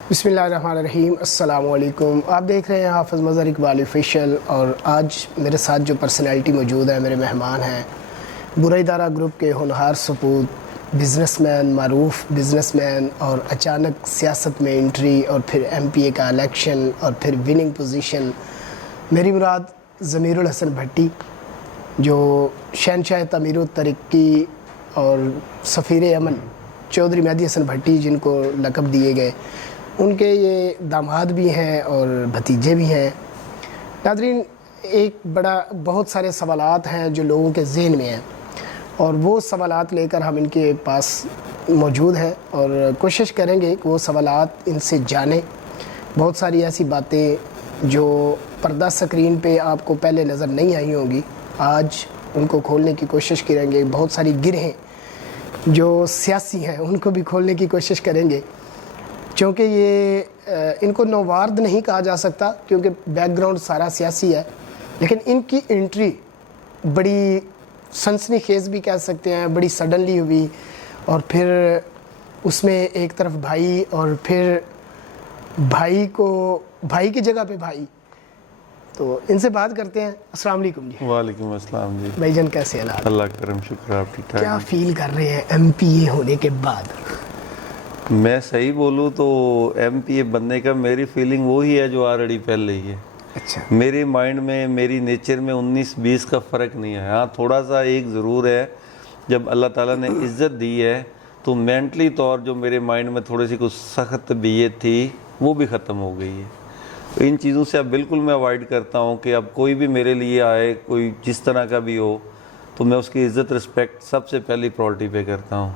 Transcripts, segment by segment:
بسم اللہ الرحمن الرحیم، السلام علیکم۔ آپ دیکھ رہے ہیں حافظ مظہر اقبال آفیشیل، اور آج میرے ساتھ جو پرسنالٹی موجود ہے، میرے مہمان ہیں، برے ادارہ گروپ کے ہونہار سپوت، بزنس مین، معروف بزنس مین، اور اچانک سیاست میں انٹری، اور پھر ایم پی اے کا الیکشن، اور پھر وننگ پوزیشن۔ میری مراد ضمیر الحسن بھٹی، جو شہنشاہ تعمیر و ترقی اور سفیر امن چودھری مہدی حسن بھٹی جن کو لقب دیے گئے، ان کے یہ داماد بھی ہیں اور بھتیجے بھی ہیں۔ ناظرین، بہت سارے سوالات ہیں جو لوگوں کے ذہن میں ہیں، اور وہ سوالات لے کر ہم ان کے پاس موجود ہیں اور کوشش کریں گے کہ وہ سوالات ان سے جانیں۔ بہت ساری ایسی باتیں جو پردہ سکرین پہ آپ کو پہلے نظر نہیں آئی ہوں گی، آج ان کو کھولنے کی کوشش کریں گے۔ بہت ساری گرہیں جو سیاسی ہیں ان کو بھی کھولنے کی کوشش کریں گے، چونکہ یہ ان کو نوارد نہیں کہا جا سکتا کیونکہ بیک گراؤنڈ سارا سیاسی ہے، لیکن ان کی انٹری بڑی سنسنی خیز بھی کہہ سکتے ہیں، بڑی سڈنلی ہوئی، اور پھر اس میں ایک طرف بھائی، اور پھر بھائی کی جگہ پہ بھائی۔ تو ان سے بات کرتے ہیں۔ السلام علیکم جی۔ وعلیکم السلام جی۔ بھائی جان کیسے حالات؟ اللہ کرم، شکر آپ ٹھیک ٹھاک؟ کیا فیل کر رہے ہیں ایم پی اے ہونے کے بعد؟ میں صحیح بولوں تو ایم پی اے بننے کا میری فیلنگ وہی ہے جو آلریڈی پہلے ہی ہے۔ اچھا، میرے مائنڈ میں، میری نیچر میں 19-20 کا فرق نہیں ہے۔ ہاں تھوڑا سا ایک ضرور ہے، جب اللہ تعالیٰ نے عزت دی ہے تو مینٹلی طور جو میرے مائنڈ میں تھوڑی سی کچھ سخت طبیعت تھی وہ بھی ختم ہو گئی ہے۔ ان چیزوں سے اب بالکل میں اوائڈ کرتا ہوں کہ اب کوئی بھی میرے لیے آئے، کوئی جس طرح کا بھی ہو، تو میں اس کی عزت رسپیکٹ سب سے پہلی پرائورٹی پہ کرتا ہوں۔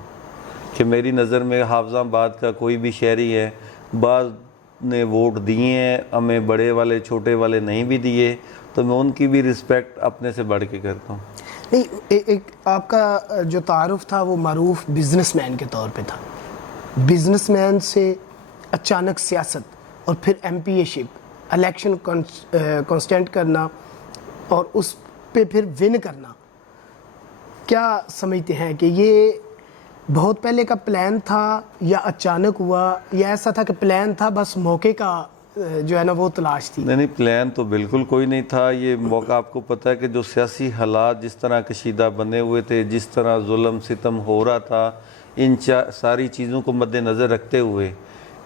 کہ میری نظر میں حافظ آباد کا کوئی بھی شہری ہے، بعض نے ووٹ دیے ہیں ہمیں، بڑے والے چھوٹے والے نہیں بھی دیے، تو میں ان کی بھی رسپیکٹ اپنے سے بڑھ کے کرتا ہوں۔ نہیں، ایک آپ کا جو تعارف تھا وہ معروف بزنس مین کے طور پہ تھا۔ بزنس مین سے اچانک سیاست، اور پھر ایم پی اے شپ، الیکشن کانسٹینٹ کرنا، اور اس پہ پھر ون کرنا، کیا سمجھتے ہیں کہ یہ بہت پہلے کا پلان تھا یا اچانک ہوا، یا ایسا تھا کہ پلان تھا بس موقع کا جو ہے نا وہ تلاش تھی؟ نہیں، پلان تو بالکل کوئی نہیں تھا۔ یہ موقع آپ کو پتہ ہے کہ جو سیاسی حالات جس طرح کشیدہ بنے ہوئے تھے، جس طرح ظلم ستم ہو رہا تھا، ان ساری چیزوں کو مد نظر رکھتے ہوئے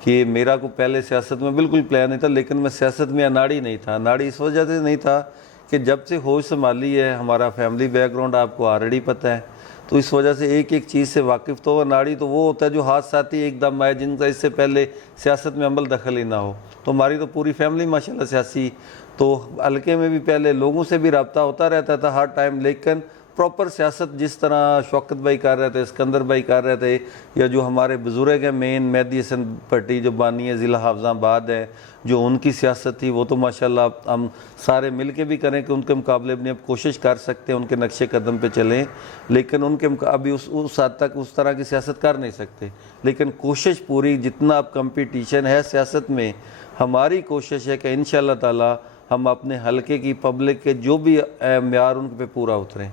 کہ میرا کو پہلے سیاست میں بالکل پلان نہیں تھا، لیکن میں سیاست میں اناڑی نہیں تھا۔ اناڑی اس وجہ سے نہیں تھا کہ جب سے ہوش سنبھالی ہے، ہمارا فیملی بیک گراؤنڈ آپ کو آلریڈی پتہ ہے، تو اس وجہ سے ایک ایک چیز سے واقف تو ناڑی تو وہ ہوتا ہے جو ہاتھ ساتھی ایک دم آئے، جن کا اس سے پہلے سیاست میں عمل دخل ہی نہ ہو۔ تو ہماری تو پوری فیملی ماشاءاللہ سیاسی، تو حلقے میں بھی پہلے لوگوں سے بھی رابطہ ہوتا رہتا تھا ہر ٹائم، لیکن پراپر سیاست جس طرح شوکت بھائی کر رہے تھے، اسکندر بھائی کر رہے تھے، یا جو ہمارے بزرگ ہیں مین مہدی حسن بھٹی جو بانی ہے ضلع حافظ آباد ہے، جو ان کی سیاست تھی، وہ تو ماشاءاللہ ہم سارے مل کے بھی کریں کہ ان کے مقابلے اپنی اب کوشش کر سکتے ہیں، ان کے نقش قدم پہ چلیں، لیکن ان کے ابھی اس حد تک اس طرح کی سیاست کر نہیں سکتے، لیکن کوشش پوری، جتنا اب کمپٹیشن ہے سیاست میں، ہماری کوشش ہے کہ انشاءاللہ تعالی ہم اپنے حلقے کی پبلک کے جو بھی معیار ان پہ پورا اتریں۔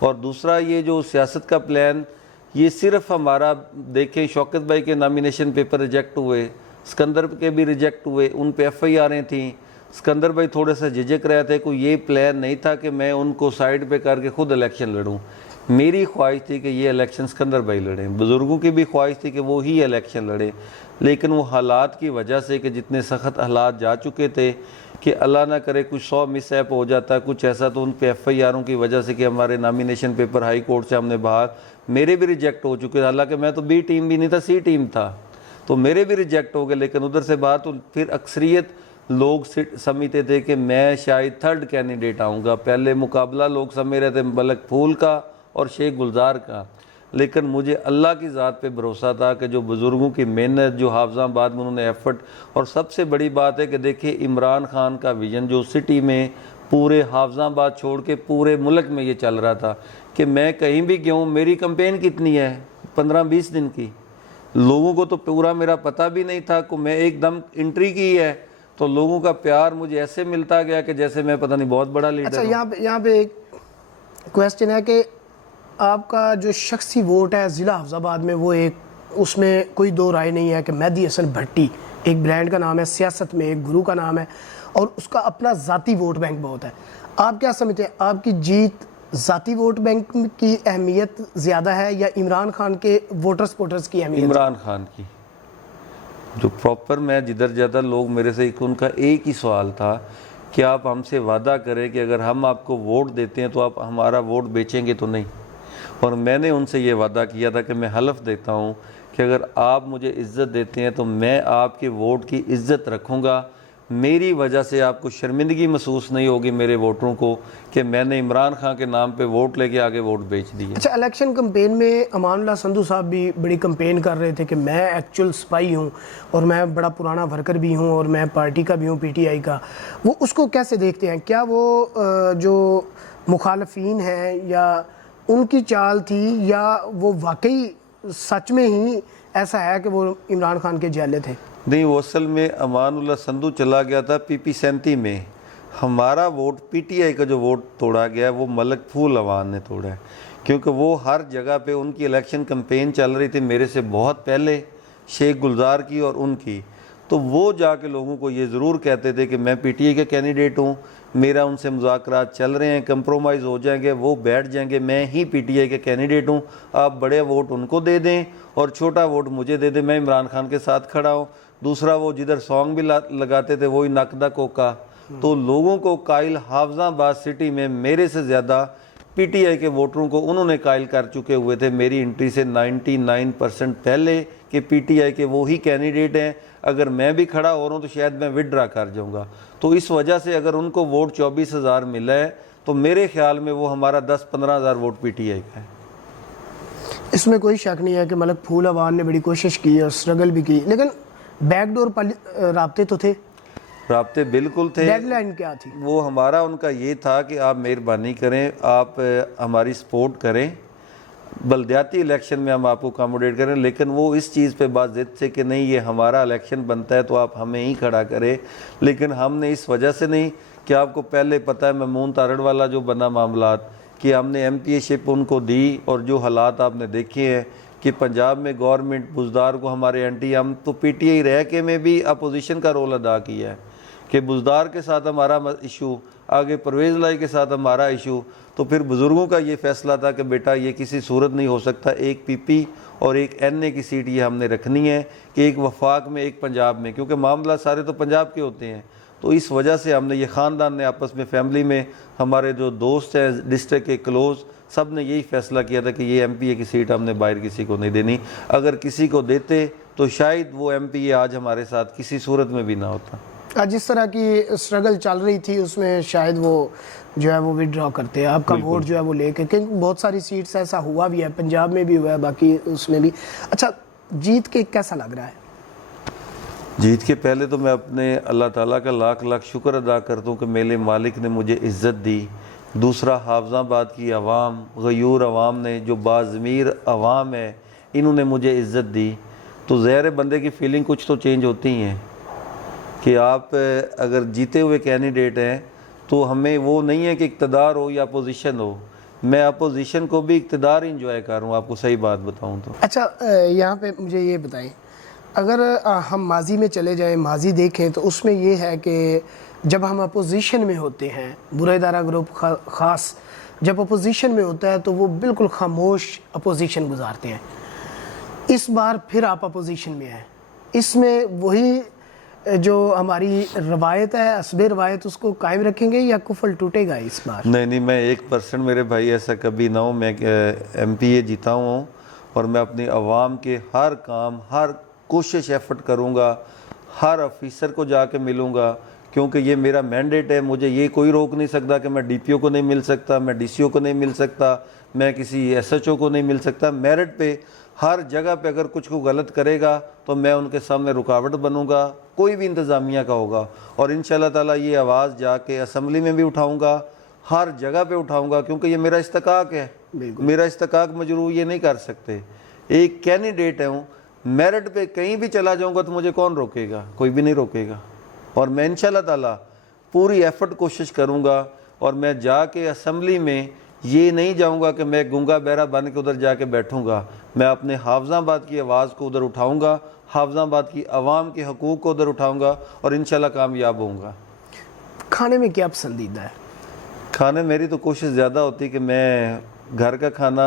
اور دوسرا یہ جو سیاست کا پلان، یہ صرف ہمارا دیکھیں، شوکت بھائی کے نامینیشن پیپر ریجیکٹ ہوئے، اسکندر کے بھی ریجیکٹ ہوئے، ان پہ ایف آئی آریں تھیں، اسکندر بھائی تھوڑے سا جھجک رہے تھے، کوئی یہ پلان نہیں تھا کہ میں ان کو سائیڈ پہ کر کے خود الیکشن لڑوں۔ میری خواہش تھی کہ یہ الیکشن اسکندر بھائی لڑیں، بزرگوں کی بھی خواہش تھی کہ وہ ہی الیکشن لڑیں، لیکن وہ حالات کی وجہ سے کہ جتنے سخت حالات جا چکے تھے کہ اللہ نہ کرے کچھ 100 مس ایپ ہو جاتا کچھ ایسا، تو ان پہ ایف آئی آروں کی وجہ سے کہ ہمارے نامینیشن پیپر ہائی کورٹ سے ہم نے باہر، میرے بھی ریجیکٹ ہو چکے، حالانکہ میں تو بی ٹیم بھی نہیں تھا، سی ٹیم تھا، تو میرے بھی ریجیکٹ ہو گئے، لیکن ادھر سے بات، تو پھر اکثریت لوگ سمجھتے تھے کہ میں شاید تھرڈ کینڈیڈیٹ آؤں گا۔ پہلے مقابلہ لوگ سمجھ رہے تھے ملک پھول کا اور شیخ گلزار کا، لیکن مجھے اللہ کی ذات پہ بھروسہ تھا کہ جو بزرگوں کی محنت، جو حافظ آباد میں انہوں نے ایفرٹ، اور سب سے بڑی بات ہے کہ دیکھیں عمران خان کا ویژن جو سٹی میں پورے حافظ آباد چھوڑ کے پورے ملک میں یہ چل رہا تھا کہ میں کہیں بھی گیا ہوں، میری کمپین کتنی ہے 15-20 دن کی، لوگوں کو تو پورا میرا پتہ بھی نہیں تھا کہ میں ایک دم انٹری کی ہے، تو لوگوں کا پیار مجھے ایسے ملتا گیا کہ جیسے میں پتہ نہیں بہت بڑا لیڈر ہوں۔ اچھا، یہاں پہ ایک کویسچن ہے کہ آپ کا جو شخصی ووٹ ہے ضلع حافظ آباد میں، وہ ایک، اس میں کوئی دو رائے نہیں ہے کہ مہدی حسن بھٹی ایک برانڈ کا نام ہے سیاست میں، ایک گرو کا نام ہے، اور اس کا اپنا ذاتی ووٹ بینک بہت ہے. آپ کیا سمجھتے ہیں آپ کی جیت ذاتی ووٹ بینک کی اہمیت زیادہ ہے یا عمران خان کے ووٹر سپورٹرز کی اہمیت؟ عمران خان کی جو پراپر، میں جدھر جاتا لوگ میرے سے ان کا ایک ہی سوال تھا کہ آپ ہم سے وعدہ کریں کہ اگر ہم آپ کو ووٹ دیتے ہیں تو آپ ہمارا ووٹ بیچیں گے تو نہیں. اور میں نے ان سے یہ وعدہ کیا تھا کہ میں حلف دیتا ہوں کہ اگر آپ مجھے عزت دیتے ہیں تو میں آپ کے ووٹ کی عزت رکھوں گا. میری وجہ سے آپ کو شرمندگی محسوس نہیں ہوگی میرے ووٹروں کو کہ میں نے عمران خان کے نام پہ ووٹ لے کے آگے ووٹ بیچ دیے. اچھا، الیکشن کمپین میں امان اللہ سندھو صاحب بھی بڑی کمپین کر رہے تھے کہ میں ایکچول سپاہی ہوں اور میں بڑا پرانا ورکر بھی ہوں اور میں پارٹی کا بھی ہوں، پی ٹی آئی کا. وہ اس کو کیسے دیکھتے ہیں؟ کیا وہ جو مخالفین ہیں یا ان کی چال تھی یا وہ واقعی سچ میں ہی ایسا ہے کہ وہ عمران خان کے جیلے تھے؟ نہیں، وہ اصل میں امان اللہ سندھو چلا گیا تھا پی پی سینتی میں. ہمارا ووٹ پی ٹی آئی کا جو ووٹ توڑا گیا ہے وہ ملک پھول عوان نے توڑا ہے، کیونکہ وہ ہر جگہ پہ ان کی الیکشن کمپین چل رہی تھی میرے سے بہت پہلے، شیخ گلزار کی اور ان کی. تو وہ جا کے لوگوں کو یہ ضرور کہتے تھے کہ میں پی ٹی آئی کا کینڈیڈیٹ ہوں، میرا ان سے مذاکرات چل رہے ہیں، کمپرومائز ہو جائیں گے، وہ بیٹھ جائیں گے، میں ہی پی ٹی آئی کا کینڈیڈیٹ ہوں، آپ بڑے ووٹ ان کو دے دیں اور چھوٹا ووٹ مجھے دے دیں، میں عمران خان کے ساتھ کھڑا ہوں. دوسرا وہ جدھر سانگ بھی لگاتے تھے وہی نقدہ کوکا. تو لوگوں کو قائل حافظ آباد سٹی میں میرے سے زیادہ پی ٹی آئی کے ووٹروں کو انہوں نے قائل کر چکے ہوئے تھے میری انٹری سے 99% پہلے کہ پی ٹی آئی کے وہی کینڈیڈیٹ ہیں، اگر میں بھی کھڑا ہو رہا ہوں تو شاید میں وڈرا کر جاؤں گا. تو اس وجہ سے اگر ان کو ووٹ 24,000 ملا ہے تو میرے خیال میں وہ ہمارا 10-15,000 ووٹ پی ٹی آئی کا ہے. اس میں کوئی شک نہیں ہے کہ ملک پھول عوان نے بڑی کوشش کی اور سٹرگل بھی کی، لیکن بیک ڈور رابطے تو تھے، رابطے بالکل تھے. ڈیڈ لائن کیا تھی؟ وہ ہمارا ان کا یہ تھا کہ آپ مہربانی کریں، آپ ہماری سپورٹ کریں، بلدیاتی الیکشن میں ہم آپ کو اکاموڈیٹ کریں، لیکن وہ اس چیز پہ بات ضد سے کہ نہیں یہ ہمارا الیکشن بنتا ہے تو آپ ہمیں ہی کھڑا کریں. لیکن ہم نے اس وجہ سے نہیں کہ آپ کو پہلے پتہ ہے ممون تارڑ والا جو بنا معاملات کہ ہم نے ایم پی اے شپ ان کو دی، اور جو حالات آپ نے دیکھے ہیں کہ پنجاب میں گورنمنٹ بزدار کو ہمارے اینٹی، ہم تو پی ٹی آئی رہ کے میں بھی اپوزیشن کا رول ادا کیا ہے کہ بزدار کے ساتھ ہمارا ایشو، آگے پرویز لائی کے ساتھ ہمارا ایشو. تو پھر بزرگوں کا یہ فیصلہ تھا کہ بیٹا یہ کسی صورت نہیں ہو سکتا، ایک پی پی اور ایک این اے کی سیٹ یہ ہم نے رکھنی ہے کہ ایک وفاق میں ایک پنجاب میں، کیونکہ معاملہ سارے تو پنجاب کے ہوتے ہیں. تو اس وجہ سے ہم نے یہ خاندان نے آپس میں فیملی میں ہمارے جو دوست ہیں ڈسٹرکٹ کے کلوز سب نے یہی فیصلہ کیا تھا کہ یہ ایم پی اے کی سیٹ ہم نے باہر کسی کو نہیں دینی. اگر کسی کو دیتے تو شاید وہ ایم پی اے آج ہمارے ساتھ کسی صورت میں بھی نہ ہوتا. جس طرح کی سٹرگل چل رہی تھی اس میں شاید وہ جو ہے وہ وڈرا کرتے ہیں، آپ کا ووٹ جو ہے وہ لے کے، کیونکہ بہت ساری سیٹس ایسا ہوا بھی ہے، پنجاب میں بھی ہوا ہے، باقی اس میں بھی. اچھا، جیت کے کیسا لگ رہا ہے؟ جیت کے پہلے تو میں اپنے اللہ تعالیٰ کا لاکھ لاکھ شکر ادا کرتا ہوں کہ میرے مالک نے مجھے عزت دی. دوسرا، حافظ آباد کی عوام، غیور عوام نے جو باضمیر عوام ہے انہوں نے مجھے عزت دی. تو ظاہر بندے کی فیلنگ کچھ تو چینج ہوتی ہیں کہ آپ اگر جیتے ہوئے کینڈیڈیٹ ہیں تو ہمیں وہ نہیں ہے کہ اقتدار ہو یا اپوزیشن ہو، میں اپوزیشن کو بھی اقتدار انجوائے کر رہا ہوں، آپ کو صحیح بات بتاؤں تو. اچھا، یہاں پہ مجھے یہ بتائیں، اگر ہم ماضی میں چلے جائیں، ماضی دیکھیں تو اس میں یہ ہے کہ جب ہم اپوزیشن میں ہوتے ہیں، برا ادارہ گروپ خاص جب اپوزیشن میں ہوتا ہے تو وہ بالکل خاموش اپوزیشن گزارتے ہیں. اس بار پھر آپ اپوزیشن میں ہیں، اس میں وہی جو ہماری روایت ہے، اسب روایت، اس کو قائم رکھیں گے یا کفل ٹوٹے گا اس بار؟ نہیں، میں 1% میرے بھائی ایسا کبھی نہ ہو. میں ایم پی اے جیتا ہوں اور میں اپنی عوام کے ہر کام، ہر کوشش ایفرٹ کروں گا، ہر آفیسر کو جا کے ملوں گا، کیونکہ یہ میرا مینڈیٹ ہے. مجھے یہ کوئی روک نہیں سکتا کہ میں ڈی پی او کو نہیں مل سکتا، میں ڈی سی او کو نہیں مل سکتا، میں کسی ایس ایچ او کو نہیں مل سکتا. میرٹ پہ ہر جگہ پہ اگر کچھ کو غلط کرے گا تو میں ان کے سامنے رکاوٹ بنوں گا، کوئی بھی انتظامیہ کا ہوگا. اور انشاءاللہ تعالیٰ یہ آواز جا کے اسمبلی میں بھی اٹھاؤں گا، ہر جگہ پہ اٹھاؤں گا، کیونکہ یہ میرا استحقاق ہے. میرا استحقاق مجروح یہ نہیں کر سکتے. ایک کینڈیڈیٹ ہوں، میرٹ پہ کہیں بھی چلا جاؤں گا تو مجھے کون روکے گا؟ کوئی بھی نہیں روکے گا. اور میں انشاءاللہ تعالیٰ پوری ایفرٹ کوشش کروں گا، اور میں جا کے اسمبلی میں یہ نہیں جاؤں گا کہ میں گنگا بہرا بن کے ادھر جا کے بیٹھوں گا. میں اپنے حافظ آباد کی آواز کو ادھر اٹھاؤں گا حافظ آباد کی عوام کے حقوق کو ادھر اٹھاؤں گا اور انشاءاللہ کامیاب ہوں گا۔ کھانے میں کیا پسندیدہ ہے؟ کھانے میری تو کوشش زیادہ ہوتی ہے کہ میں گھر کا کھانا،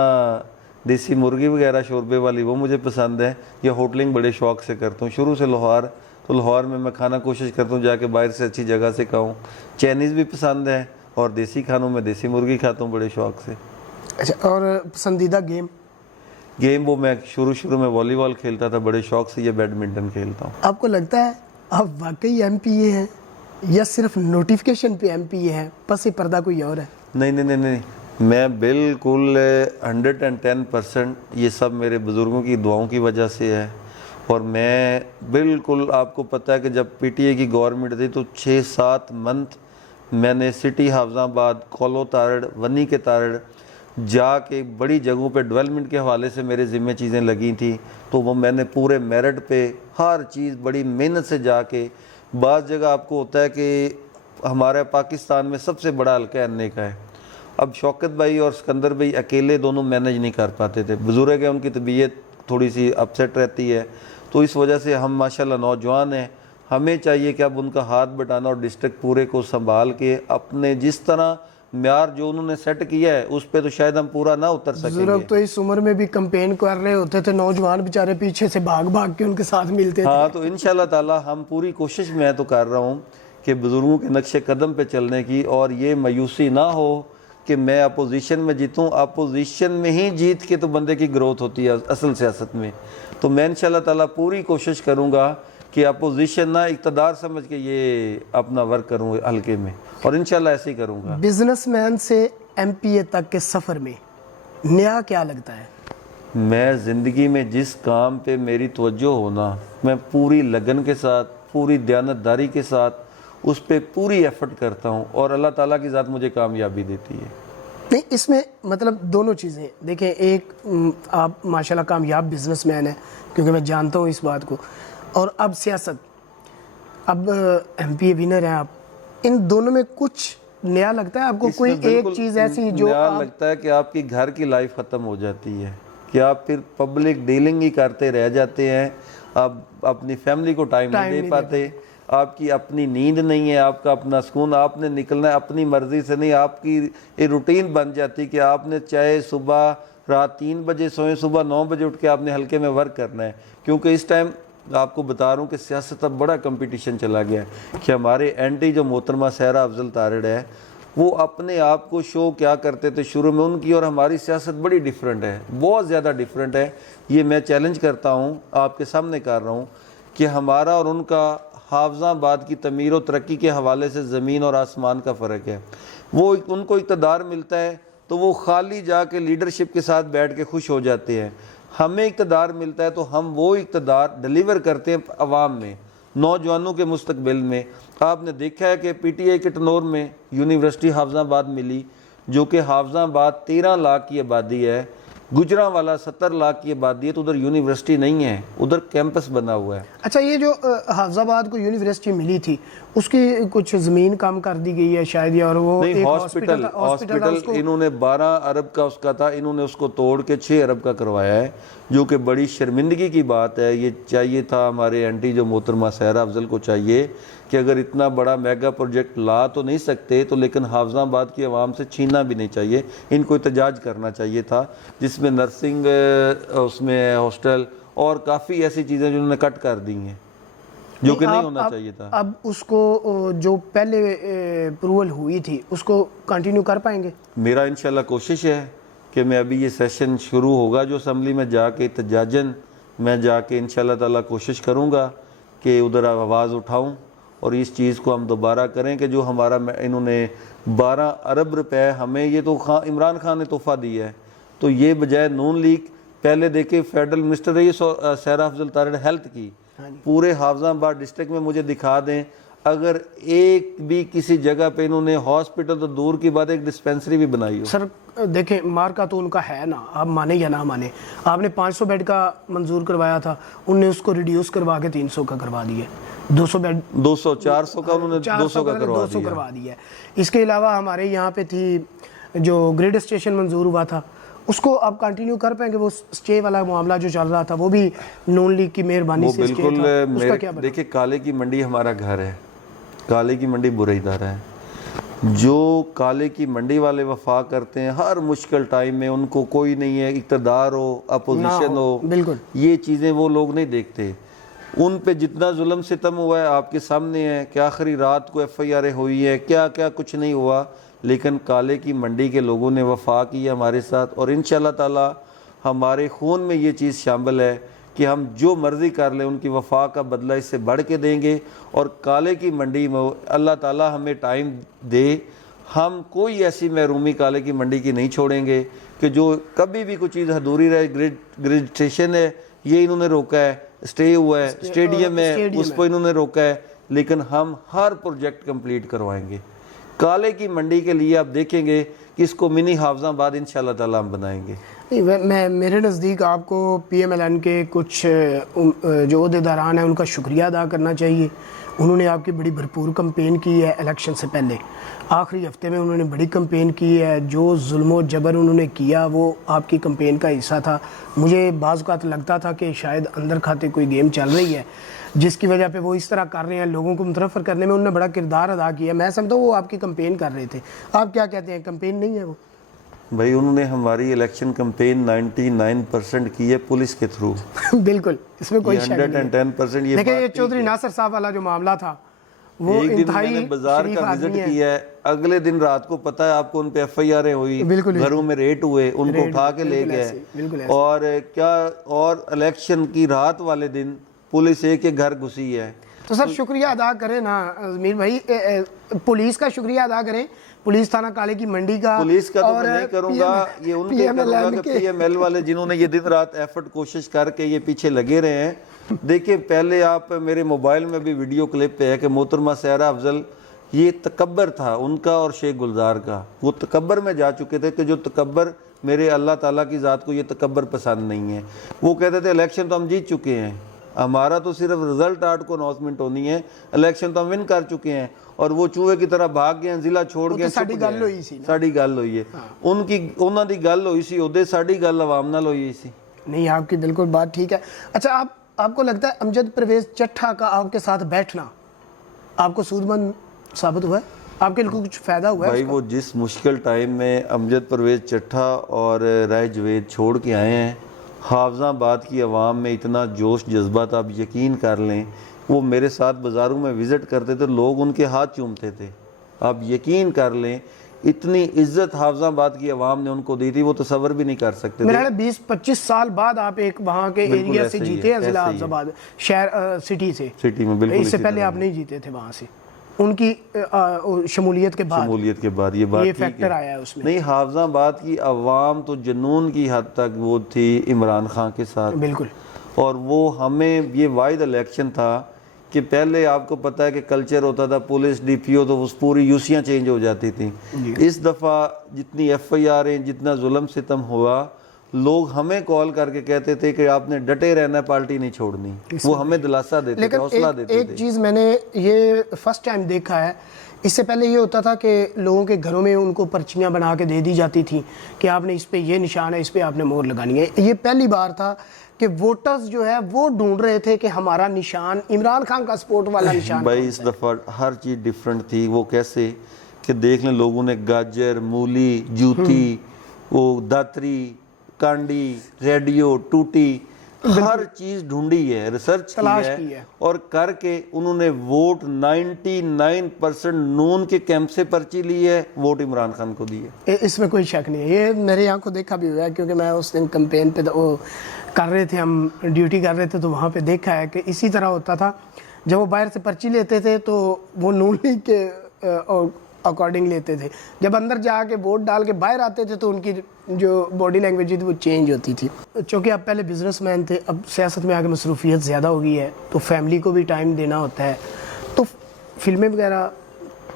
دیسی مرغی وغیرہ شوربے والی وہ مجھے پسند ہے، یا ہوٹلنگ بڑے شوق سے کرتا ہوں شروع سے۔ لاہور میں میں کھانا کوشش کرتا ہوں جا کے باہر سے اچھی جگہ سے کھاؤں۔ چائنیز بھی پسند ہے اور دیسی کھانوں میں دیسی مرغی کھاتا ہوں بڑے شوق سے۔ اچھا، اور پسندیدہ گیم؟ وہ میں شروع میں والی بال کھیلتا تھا بڑے شوق سے، یہ بیڈمنٹن کھیلتا ہوں۔ آپ کو لگتا ہے آپ واقعی ایم پی اے ہیں یا صرف نوٹیفیکیشن پہ ایم پی اے ہیں، پس پردہ کوئی اور ہے؟ نہیں، میں بالکل 110% یہ سب میرے بزرگوں کی دعاؤں کی وجہ سے ہے۔ اور میں بالکل، آپ کو پتہ ہے کہ جب پی ٹی اے کی گورنمنٹ تھی تو 6-7 منتھ میں نے سٹی حافظ آباد، کولو تارڑ، ونی کے تارڑ جا کے بڑی جگہوں پہ ڈیولپمنٹ کے حوالے سے میرے ذمہ چیزیں لگی تھیں، تو وہ میں نے پورے میرٹ پہ ہر چیز بڑی محنت سے جا کے، بعض جگہ آپ کو ہوتا ہے کہ ہمارے پاکستان میں سب سے بڑا حلقہ این اے کا ہے، اب شوکت بھائی اور سکندر بھائی اکیلے دونوں مینج نہیں کر پاتے تھے، بزرگ ہیں ان کی طبیعت تھوڑی سی اپسیٹ رہتی ہے، تو اس وجہ سے ہم ماشاءاللہ نوجوان ہیں، ہمیں چاہیے کہ اب ان کا ہاتھ بٹانا اور ڈسٹرکٹ پورے کو سنبھال کے اپنے جس طرح معیار جو انہوں نے سیٹ کیا ہے اس پہ تو شاید ہم پورا نہ اتر سکیں بزرگ گے۔ تو اس عمر میں بھی کمپین کر رہے ہوتے تھے، نوجوان بیچارے پیچھے سے بھاگ کے ان کے ساتھ ملتے تھے۔ ہاں، تو انشاءاللہ تعالی ہم پوری کوشش میں تو کر رہا ہوں کہ بزرگوں کے نقش قدم پہ چلنے کی، اور یہ مایوسی نہ ہو کہ میں اپوزیشن میں جیتوں، اپوزیشن میں ہی جیت کے تو بندے کی گروتھ ہوتی ہے اصل سیاست میں، تو میں انشاءاللہ تعالی پوری کوشش کروں گا کہ اپوزیشن نہ اقتدار سمجھ کے یہ اپنا ورک کروں حلقے میں، اور انشاءاللہ ایسے ہی کروں گا۔ بزنس مین سے ایم پی اے تک کے سفر میں نیا کیا لگتا ہے؟ میں زندگی میں جس کام پہ میری توجہ ہونا، میں پوری لگن کے ساتھ، پوری دیانتداری کے ساتھ اس پہ پوری ایفرٹ کرتا ہوں، اور اللہ تعالیٰ کی ذات مجھے کامیابی دیتی ہے۔ نہیں، اس میں مطلب دونوں چیزیں دیکھیں، ایک آپ ماشاءاللہ کامیاب بزنس مین ہیں کیونکہ میں جانتا ہوں اس بات کو، اور اب سیاست، اب ایم پی اے ونر ہیں آپ، ان دونوں میں کچھ نیا لگتا ہے آپ کو؟ کوئی ایک چیز ایسی جو نیا لگتا ہے کہ آپ کی گھر کی لائف ختم ہو جاتی ہے، کہ آپ پھر پبلک ڈیلنگ ہی کرتے رہ جاتے ہیں، آپ اپنی فیملی کو ٹائم نہیں دے پاتے، آپ کی اپنی نیند نہیں ہے، آپ کا اپنا سکون، آپ نے نکلنا ہے اپنی مرضی سے نہیں، آپ کی ایک روٹین بن جاتی کہ آپ نے چاہے صبح رات 3 بجے سوئیں، صبح 9 بجے اٹھ کے آپ نے حلقے میں ورک کرنا ہے، کیونکہ اس ٹائم آپ کو بتا رہا ہوں کہ سیاست اب بڑا کمپٹیشن چلا گیا ہے، کہ ہمارے اینٹی جو محترمہ سہرا افضل تارڑ ہے، وہ اپنے آپ کو شو کیا کرتے تھے شروع میں، ان کی اور ہماری سیاست بڑی ڈیفرنٹ ہے، بہت زیادہ ڈیفرنٹ ہے۔ یہ میں چیلنج کرتا ہوں، آپ کے سامنے کر رہا ہوں کہ ہمارا اور ان کا حافظ آباد کی تعمیر و ترقی کے حوالے سے زمین اور آسمان کا فرق ہے۔ وہ ان کو اقتدار ملتا ہے تو وہ خالی جا کے لیڈرشپ کے ساتھ بیٹھ کے خوش ہو جاتے ہیں، ہمیں اقتدار ملتا ہے تو ہم وہ اقتدار ڈیلیور کرتے ہیں عوام میں، نوجوانوں کے مستقبل میں۔ آپ نے دیکھا ہے کہ پی ٹی آئی کے ٹنور میں یونیورسٹی حافظ آباد ملی، جو کہ حافظ آباد 13 لاکھ کی آبادی ہے، گجرانوالہ 70 لاکھ کی آبادی ہے، تو ادھر یونیورسٹی نہیں ہے، ادھر کیمپس بنا ہوا ہے۔ اچھا، یہ جو حافظ آباد کو یونیورسٹی ملی تھی اس کی کچھ زمین کم کر دی گئی ہے شاید، یا اور وہ نہیں، ایک ہاسپٹل انہوں نے 12 ارب کا اس کا تھا، انہوں نے اس کو توڑ کے 6 ارب کا کروایا ہے، جو کہ بڑی شرمندگی کی بات ہے۔ یہ چاہیے تھا ہمارے اینٹی جو محترمہ سہرا افضل کو چاہیے کہ اگر اتنا بڑا میگا پروجیکٹ لا تو نہیں سکتے تو لیکن حافظ آباد کی عوام سے چھیننا بھی نہیں چاہیے، ان کو احتجاج کرنا چاہیے تھا، جس میں نرسنگ اس میں ہاسٹل اور کافی ایسی چیزیں جنہوں نے کٹ کر دی ہیں، جو کہ نہیں ہونا چاہیے تھا۔ اب اس کو جو پہلے اپروول ہوئی تھی اس کو کنٹینیو کر پائیں گے؟ میرا انشاءاللہ کوشش ہے کہ میں ابھی یہ سیشن شروع ہوگا جو اسمبلی میں جا کے احتجاجاً میں جا کے انشاءاللہ تعالیٰ کوشش کروں گا کہ ادھر آواز اٹھاؤں اور اس چیز کو ہم دوبارہ کریں کہ جو ہمارا انہوں نے 12 ارب روپے ہمیں، یہ تو عمران خان نے تحفہ دیا ہے، تو یہ بجائے نون لیگ پہلے دیکھے فیڈرل منسٹر رہی سہرا افضل تارڑ ہیلتھ کی، پورے حافظ آباد ڈسٹرکٹ میں مجھے دکھا دیں اگر ایک بھی کسی جگہ پہ انہوں نے ہاسپٹل تو دور کی بات ایک ڈسپینسری بھی بنائی ہو۔ سر دیکھیں، مارکا تو ان کا ہے نا، آپ مانے یا نہ مانے، آپ نے 500 بیڈ کا منظور کروایا تھا، ان نے اس کو ریڈیوس کروا کے 300 کا کروا دیا، 200 بیڈ 400 کا انہوں نے 200 کا کروا دیا۔ اس کے علاوہ ہمارے یہاں پہ تھی جو گریڈ اسٹیشن منظور ہوا تھا، اس کو آپ کنٹینیو کر پائیں گے؟ وہ اسٹے والا معاملہ جو چل رہا تھا وہ بھی نون لیگ کی مہربانی وہ سے اسٹے بالکل تھا، اس کا کیا بنا؟ دیکھیں کالے کی منڈی ہمارا گھر ہے، کالے کی منڈی برئی دارا ہے، جو کالے کی منڈی والے وفا کرتے ہیں ہر مشکل ٹائم میں، ان کو کوئی نہیں ہے اقتدار ہو اپوزیشن ہو، بالکل یہ چیزیں وہ لوگ نہیں دیکھتے. ان پہ جتنا ظلم ستم ہوا ہے آپ کے سامنے ہے کہ آخری رات کو ایف آئی آر ہوئی ہے، کیا کیا کچھ نہیں ہوا، لیکن کالے کی منڈی کے لوگوں نے وفا کی ہے ہمارے ساتھ، اور انشاءاللہ تعالی ہمارے خون میں یہ چیز شامل ہے کہ ہم جو مرضی کر لیں ان کی وفا کا بدلہ اس سے بڑھ کے دیں گے. اور کالے کی منڈی میں اللہ تعالی ہمیں ٹائم دے، ہم کوئی ایسی محرومی کالے کی منڈی کی نہیں چھوڑیں گے کہ جو کبھی بھی کوئی چیز ادھوری رہے. گریڈ اسٹیشن ہے یہ انہوں نے روکا ہے، اسٹے ہوا ہے، اسٹیڈیم ہے اس کو انہوں نے روکا ہے، لیکن ہم ہر پروجیکٹ کمپلیٹ کروائیں گے. کالے کی منڈی کے لیے آپ دیکھیں گے کہ اس کو منی حافظ آباد انشاءاللہ تعالی ہم بنائیں گے. میرے نزدیک آپ کو پی ایم ایل این کے کچھ جو عہدیداران ہیں ان کا شکریہ ادا کرنا چاہیے. انہوں نے آپ کی بڑی بھرپور کمپین کی ہے الیکشن سے پہلے، آخری ہفتے میں انہوں نے بڑی کمپین کی ہے. جو ظلم و جبر انہوں نے کیا وہ آپ کی کمپین کا حصہ تھا. مجھے بعض اوقات لگتا تھا کہ شاید اندر کھاتے کوئی گیم چل رہی ہے جس کی وجہ پہ وہ اس طرح کر رہے ہیں. لوگوں کو متنفر کرنے میں انہوں نے بڑا کردار ادا کیا. میں سمجھتا ہوں وہ آپ کی کمپین کر رہے تھے. آپ کیا کہتے ہیں، کمپین نہیں ہے وہ؟ بھائی انہوں نے ہماری الیکشن کمپین 99% کی ہے پولیس کے تھرو. بالکل، اس میں کوئی شک نہیں ہے. 110% یہ لیکن یہ بات چودھری ناصر صاحب والا جو معاملہ تھا وہ ایک دن میں انتہائی نے بازار شریف کا آدمی وزٹ ہے. کیا ہے، اگلے دن رات کو پتہ ہے آپ کو ان پہ ایف آئی آریں ہوئی، گھروں میں ریٹ ہوئے، ان کو اٹھا کے لے گئے. اور کیا، اور الیکشن کی رات والے دن پولیس ایک ایک گھر گھسی ہے. تو سر شکریہ ادا کریں نا ضمیر بھائی، پولیس کا شکریہ ادا کریں، پولیس تھانہ کالے کی منڈی کا. پولیس کا تو میں نہیں کروں گا، یہ ان کے کروں گا کہ پی ایم ایل والے جنہوں نے یہ دن رات ایفرٹ کوشش کر کے یہ پیچھے لگے رہے ہیں. دیکھیں پہلے آپ میرے موبائل میں بھی ویڈیو کلپ پہ ہے کہ محترمہ سیرہ افضل، یہ تکبر تھا ان کا اور شیخ گلزار کا. وہ تکبر میں جا چکے تھے کہ جو تکبر میرے اللہ تعالیٰ کی ذات کو یہ تکبر پسند نہیں ہے. وہ کہتے تھے الیکشن تو ہم جیت چکے ہیں، ہمارا تو صرف رزلٹ آرٹ کو اناؤنسمنٹ ہونی ہے، الیکشن تو ہم ون کر چکے ہیں. اور وہ چوہے کی طرح بھاگ گئے ہیں، ضلع چھوڑ گئے. ساڑی گل ہوئی سی، ساڑی گل ہوئی ہے، انہاں دی گل ہوئی سی اودے، ساڑی گل عوام نال ہوئی سی. نہیں، آپ کی بالکل بات ٹھیک ہے. اچھا، آپ کو لگتا ہے امجد پرویز چٹھا کا آپ کے ساتھ بیٹھنا آپ کو سود مند ثابت ہوا ہے؟ آپ کے لیے کچھ فائدہ ہوا ہے؟ بھائی وہ جس مشکل ٹائم میں امجد پرویز چٹھا اور رائے جوید چھوڑ کے آئے ہیں، حافظ آباد کی عوام میں اتنا جوش جذبہ تھا، آپ یقین کر لیں. وہ میرے ساتھ بازاروں میں وزٹ کرتے تھے، لوگ ان کے ہاتھ چومتے تھے. آپ یقین کر لیں اتنی عزت حافظ آباد کی عوام نے ان کو دی تھی، وہ تصور بھی نہیں کر سکتے تھے. میرا 20-25 سال بعد آپ ایک وہاں کے ایریا سے جیتے ہیں، ضلع حافظ آباد شہر سٹی سے. سٹی میں بالکل اس سے پہلے آپ نہیں جیتے تھے وہاں سے، ان کی شمولیت کے بعد یہ بات یہ فیکٹر آیا ہے اس میں. نہیں، حافظ آباد کی عوام تو جنون کی حد تک وہ تھی عمران خان کے ساتھ. بالکل. اور وہ ہمیں یہ واحد الیکشن تھا کہ پہلے آپ کو پتہ ہے کہ کلچر ہوتا تھا پولیس ڈی پی او تو اس پوری یوسیاں چینج ہو جاتی تھیں. اس دفعہ جتنی ایف آئی آر ہیں، جتنا ظلم ستم ہوا، لوگ ہمیں کال کر کے کہتے تھے کہ آپ نے ڈٹے رہنا ہے، پارٹی نہیں چھوڑنی. وہ ہمیں دلاسا دیتے تھے، حوصلہ دیتے تھے. ایک چیز میں نے یہ فرسٹ ٹائم دیکھا ہے، اس سے پہلے یہ ہوتا تھا کہ لوگوں کے گھروں میں ان کو پرچیاں بنا کے دے دی جاتی تھیں کہ آپ نے اس پہ یہ نشان ہے، اس پہ آپ نے مہر لگانی ہے. یہ پہلی بار تھا کہ ووٹرز جو ہے وہ ڈھونڈ رہے تھے کہ ہمارا نشان عمران خان کا سپورٹ والا نشان. بھائی اس دفعہ ہر چیز ڈیفرنٹ تھی. وہ کیسے کہ دیکھ لیں، لوگوں نے گاجر، مولی، جوتی، وہ داتری، کانڈی، ریڈیو، ٹوٹی، ہر چیز ڈھونڈی ہے، ریسرچ کی ہے اور کر کے انہوں نے ووٹ 99% نون کے کیمپ سے پرچی لی ہے، ووٹ عمران خان کو دی ہے. اس میں کوئی شک نہیں ہے. یہ میرے یہاں کو دیکھا بھی ہوا ہے کیونکہ میں اس دن کمپین پہ کر رہے تھے، ہم ڈیوٹی کر رہے تھے تو وہاں پہ دیکھا ہے کہ اسی طرح ہوتا تھا. جب وہ باہر سے پرچی لیتے تھے تو وہ نون لیگ کے اکارڈنگ لیتے تھے، جب اندر جا کے ووٹ ڈال کے باہر آتے تھے تو ان کی جو باڈی لینگویج تھی وہ چینج ہوتی تھی. چونکہ آپ پہلے بزنس مین تھے، اب سیاست میں آگے مصروفیت زیادہ ہو گئی ہے تو فیملی کو بھی ٹائم دینا ہوتا ہے. تو فلمیں وغیرہ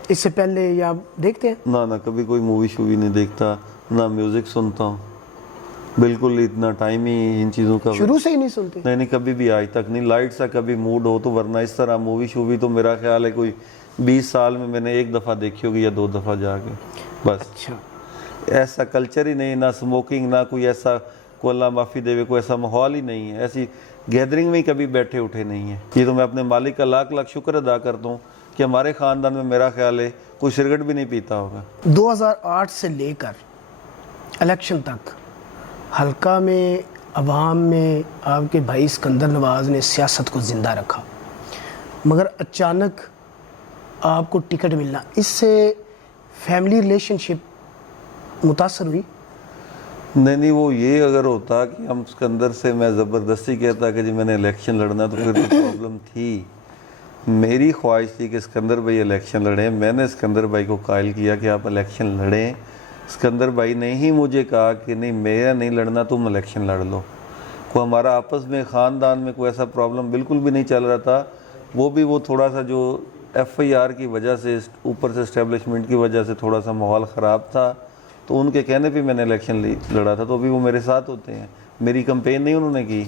اس سے پہلے یا دیکھتے ہیں؟ نہ کبھی کوئی مووی شووی نہیں دیکھتا، نہ میوزک سنتا ہوں، بالکل اتنا ٹائم ہی ان چیزوں کا شروع سے ہی نہیں سنتے؟ نہیں، کبھی بھی آج تک نہیں. لائٹ سا کبھی موڈ ہو تو، ورنہ اس طرح مووی شووی تو میرا خیال ہے کوئی 20 سال میں میں نے ایک دفعہ دیکھی ہوگی یا 2 دفعہ جا کے بس. اچھا. ایسا کلچر ہی نہیں, نہ سموکنگ, نہ کوئی ایسا, کو اللہ معافی دے, کوئی ایسا ماحول ہی نہیں ہے. ایسی گیدرنگ میں ہی کبھی بیٹھے اٹھے نہیں ہیں. یہ تو میں اپنے مالک کا لاکھ لاکھ شکر ادا کرتا ہوں کہ ہمارے خاندان میں میرا خیال ہے کوئی سگریٹ بھی نہیں پیتا ہوگا. 2008 سے لے کر الیکشن تک حلقہ میں, عوام میں آپ کے بھائی اسکندر نواز نے سیاست کو زندہ رکھا, مگر اچانک آپ کو ٹکٹ ملنا, اس سے فیملی ریلیشن شپ متاثر ہوئی؟ نہیں, وہ یہ اگر ہوتا کہ ہم اسکندر سے میں زبردستی کہتا کہ جی میں نے الیکشن لڑنا, تو پھر تو پرابلم تھی. میری خواہش تھی کہ اسکندر بھائی الیکشن لڑیں. میں نے اسکندر بھائی کو قائل کیا کہ آپ الیکشن لڑیں. اسکندر بھائی نے ہی مجھے کہا کہ نہیں, میرا نہیں لڑنا, تم الیکشن لڑ لو. کوئی ہمارا آپس میں خاندان میں کوئی ایسا پرابلم بالکل بھی نہیں چل رہا تھا. وہ تھوڑا سا جو FIR کی وجہ سے, اوپر سے اسٹیبلشمنٹ کی وجہ سے تھوڑا سا ماحول خراب تھا, تو ان کے کہنے پہ میں نے الیکشن لڑا تھا. تو ابھی وہ میرے ساتھ ہوتے ہیں. میری کمپین نہیں انہوں نے کی.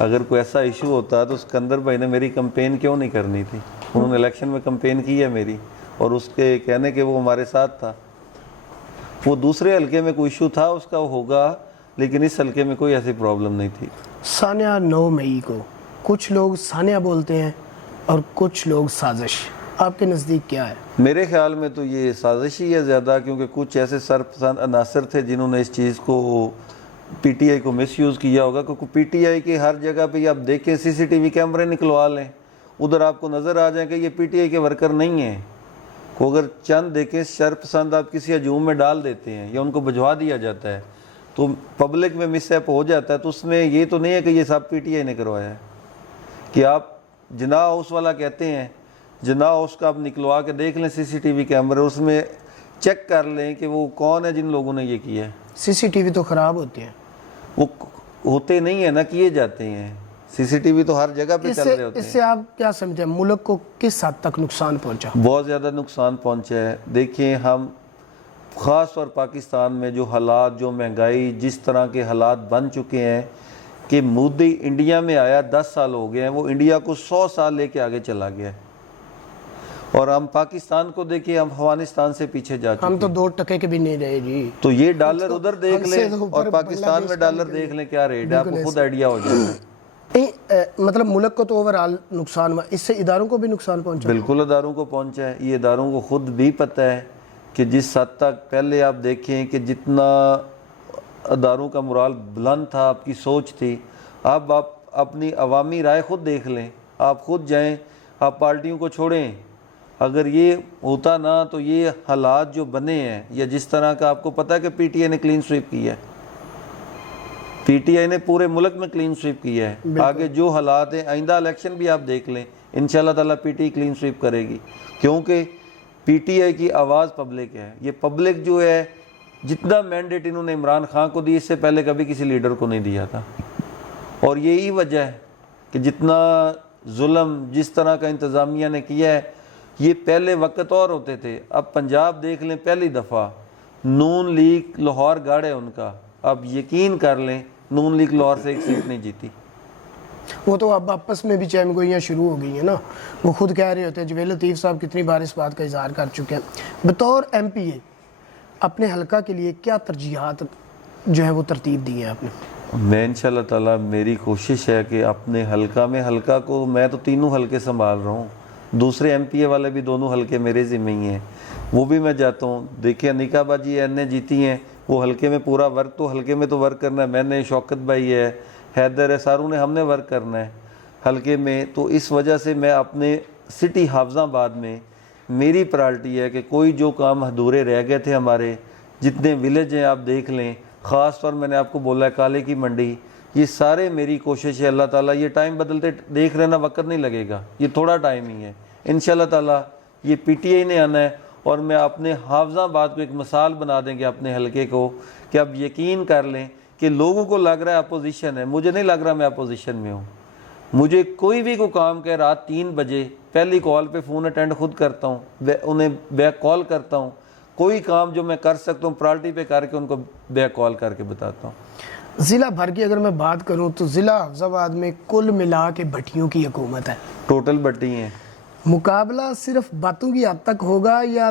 اگر کوئی ایسا ایشو ہوتا تو اسکندر بھائی نے میری کمپین کیوں نہیں کرنی تھی؟ انہوں نے الیکشن میں کمپین کی ہے میری, اور اس کے کہنے کہ وہ ہمارے ساتھ تھا. وہ دوسرے حلقے میں کوئی ایشو تھا اس کا ہوگا, لیکن اس حلقے میں کوئی ایسی پرابلم نہیں تھی. سانحہ 9 مئی کو کچھ لوگ سانحہ بولتے ہیں اور کچھ لوگ سازش, آپ کے نزدیک کیا ہے؟ میرے خیال میں تو یہ سازش ہی ہے زیادہ, کیونکہ کچھ ایسے سرپسند عناصر تھے جنہوں نے اس چیز کو, PTI کو مس یوز کیا ہوگا. کیونکہ PTI کی ہر جگہ پہ آپ دیکھیں CCTV کیمرے نکلوا لیں, ادھر آپ کو نظر آ جائیں کہ یہ PTI کے ورکر نہیں ہیں. کو اگر چند دیکھیں شرپسند آپ کسی ہجوم میں ڈال دیتے ہیں یا ان کو بھجوا دیا جاتا ہے, تو پبلک میں مس ایپ ہو جاتا ہے. تو اس میں یہ تو نہیں ہے کہ یہ سب PTI نے کروایا ہے. کہ آپ جناح ہاؤس والا کہتے ہیں, جناح ہاؤس کا آپ نکلوا کے دیکھ لیں CCTV کیمرے, اس میں چیک کر لیں کہ وہ کون ہے جن لوگوں نے یہ کیا ہے. CCTV تو خراب ہوتے ہیں. وہ ہوتے نہیں ہیں نا, کیے جاتے ہیں. CCTV تو ہر جگہ پہ چل رہے ہوتے اس ہیں. سے آپ کیا سمجھیں, ملک کو کس حد تک نقصان پہنچا؟ بہت زیادہ نقصان پہنچا ہے. دیکھیں ہم خاص طور پاکستان میں جو حالات, جو مہنگائی, جس طرح کے حالات بن چکے ہیں کہ مودی انڈیا میں آیا 10 سال ہو گئے ہیں, وہ انڈیا کو 100 سال لے کے آگے چلا گیا ہے. اور ہم پاکستان کو دیکھیں, ہم افغانستان سے پیچھے جا چکے ہیں. ہم تو 2 ٹکے کے بھی نہیں رہے جی. تو یہ ڈالر ادھر دیکھ لیں اور پاکستان میں ڈالر دیکھ لیں کیا ریٹ ہے, آپ کو خود آئیڈیا ہو جائے گا. مطلب ملک کو تو اوورآل نقصان ہوا, اس سے اداروں کو بھی نقصان پہنچا؟ بالکل اداروں کو پہنچا ہے. یہ اداروں کو خود بھی پتہ ہے کہ جس حد تک پہلے آپ دیکھیں کہ جتنا اداروں کا مرال بلند تھا, آپ کی سوچ تھی, اب آپ اپنی عوامی رائے خود دیکھ لیں. آپ خود جائیں, آپ پارٹیوں کو چھوڑیں. اگر یہ ہوتا نا تو یہ حالات جو بنے ہیں, یا جس طرح کا آپ کو پتہ ہے کہ PTI نے کلین سویپ کیا ہے, PTI نے پورے ملک میں کلین سویپ کیا ہے. آگے جو حالات ہیں, آئندہ الیکشن بھی آپ دیکھ لیں, انشاءاللہ تعالیٰ PTI کلین سویپ کرے گی. کیونکہ PTI کی آواز پبلک ہے. یہ پبلک جو ہے, جتنا مینڈیٹ انہوں نے عمران خان کو دی, اس سے پہلے کبھی کسی لیڈر کو نہیں دیا تھا. اور یہی وجہ ہے کہ جتنا ظلم جس طرح کا انتظامیہ نے کیا ہے, یہ پہلے وقت اور ہوتے تھے. اب پنجاب دیکھ لیں, پہلی دفعہ نون لیگ لاہور گاڑ ہے ان کا. اب یقین کر لیں نون لیگ لاہور سے 1 سیٹ نہیں جیتی. وہ تو اب آپس میں بھی چہم گوئیاں شروع ہو گئی ہیں نا. وہ خود کہہ رہے ہوتے ہیں. جویل لطیف صاحب کتنی بار اس بات کا اظہار کر چکے ہیں. بطور MPA اپنے حلقہ کے لیے کیا ترجیحات جو ہے وہ ترتیب دی ہیں آپ نے؟ میں انشاءاللہ تعالیٰ میری کوشش ہے کہ اپنے حلقہ میں, حلقہ کو میں تو 3 حلقے سنبھال رہا ہوں, دوسرے MPA والے بھی 2 حلقے میرے ذمہ ہی ہیں, وہ بھی میں جاتا ہوں. دیکھیں انیکا باجی NA جیتی ہیں, وہ حلقے میں پورا ورک, تو حلقے میں تو ورک کرنا ہے. میں نے, شوکت بھائی ہے, حیدر ہے, ساروں نے, ہم نے ورک کرنا ہے حلقے میں. تو اس وجہ سے میں اپنے سٹی حافظ آباد میں میری پرائرٹی ہے کہ کوئی جو کام ادھورے رہ گئے تھے ہمارے, جتنے ولیج ہیں آپ دیکھ لیں, خاص طور میں نے آپ کو بولا ہے کالے کی منڈی, یہ سارے میری کوشش ہے. اللہ تعالیٰ یہ ٹائم بدلتے دیکھ رہے نا, وقت نہیں لگے گا, یہ تھوڑا ٹائم ہی ہے. انشاءاللہ تعالیٰ یہ PTI نے آنا ہے, اور میں اپنے حافظ آباد کو ایک مثال بنا دیں گے اپنے حلقے کو, کہ اب یقین کر لیں کہ لوگوں کو لگ رہا ہے اپوزیشن ہے, مجھے نہیں لگ رہا میں اپوزیشن میں ہوں. مجھے کوئی بھی کوئی کام کہ رات 3 بجے پہلی کال پہ فون اٹینڈ خود کرتا ہوں, انہیں بیک کال کرتا ہوں. کوئی کام جو میں کر سکتا ہوں پرائرٹی پہ کر کے ان کو بیک کال کر کے بتاتا ہوں. ضلع بھر کی اگر میں بات کروں تو ضلع حافظ آباد میں کل ملا کے بھٹیوں کی حکومت ہے. ٹوٹل بھٹی ہیں. مقابلہ صرف باتوں کی حد تک ہوگا یا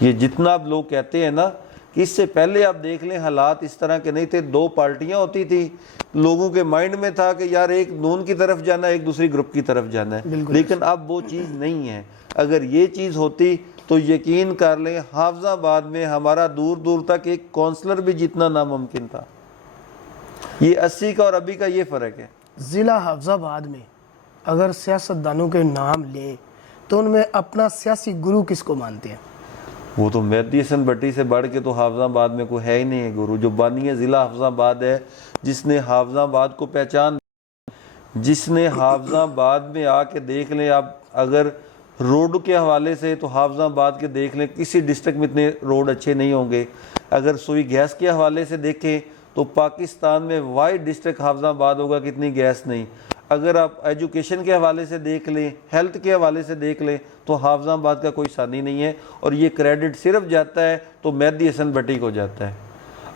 یہ جتنا اب لوگ کہتے ہیں نا کہ اس سے پہلے آپ دیکھ لیں حالات اس طرح کے نہیں تھے, 2 پارٹیاں ہوتی تھی, لوگوں کے مائنڈ میں تھا کہ یار ایک نون کی طرف جانا ہے, ایک دوسری گروپ کی طرف جانا ہے, لیکن اب وہ چیز نہیں ہے. اگر یہ چیز ہوتی تو یقین کر لیں حافظ آباد میں ہمارا دور دور تک ایک کونسلر بھی جیتنا ناممکن تھا. یہ 80 کا اور ابھی کا یہ فرق ہے. ضلع حافظ آباد میں اگر سیاستدانوں کے نام لیں تو ان میں اپنا سیاسی گرو کس کو مانتے ہیں؟ وہ تو مہدی حسن بٹی سے بڑھ کے تو حافظ آباد میں کوئی ہے ہی نہیں ہے گرو. جو بانی ضلع حافظ آباد ہے, جس نے حافظ آباد کو پہچان, جس نے حافظ آباد میں آ کے دیکھ لیں آپ, اگر روڈ کے حوالے سے تو حافظ آباد کے دیکھ لیں کسی ڈسٹرکٹ میں اتنے روڈ اچھے نہیں ہوں گے. اگر سوئی گیس کے حوالے سے دیکھیں تو پاکستان میں واحد ڈسٹرکٹ حافظ آباد ہوگا کتنی گیس نہیں. اگر آپ ایجوکیشن کے حوالے سے دیکھ لیں, ہیلتھ کے حوالے سے دیکھ لیں تو حافظ آباد کا کوئی ثانی نہیں ہے. اور یہ کریڈٹ صرف جاتا ہے تو مہدی حسن بٹی کو جاتا ہے.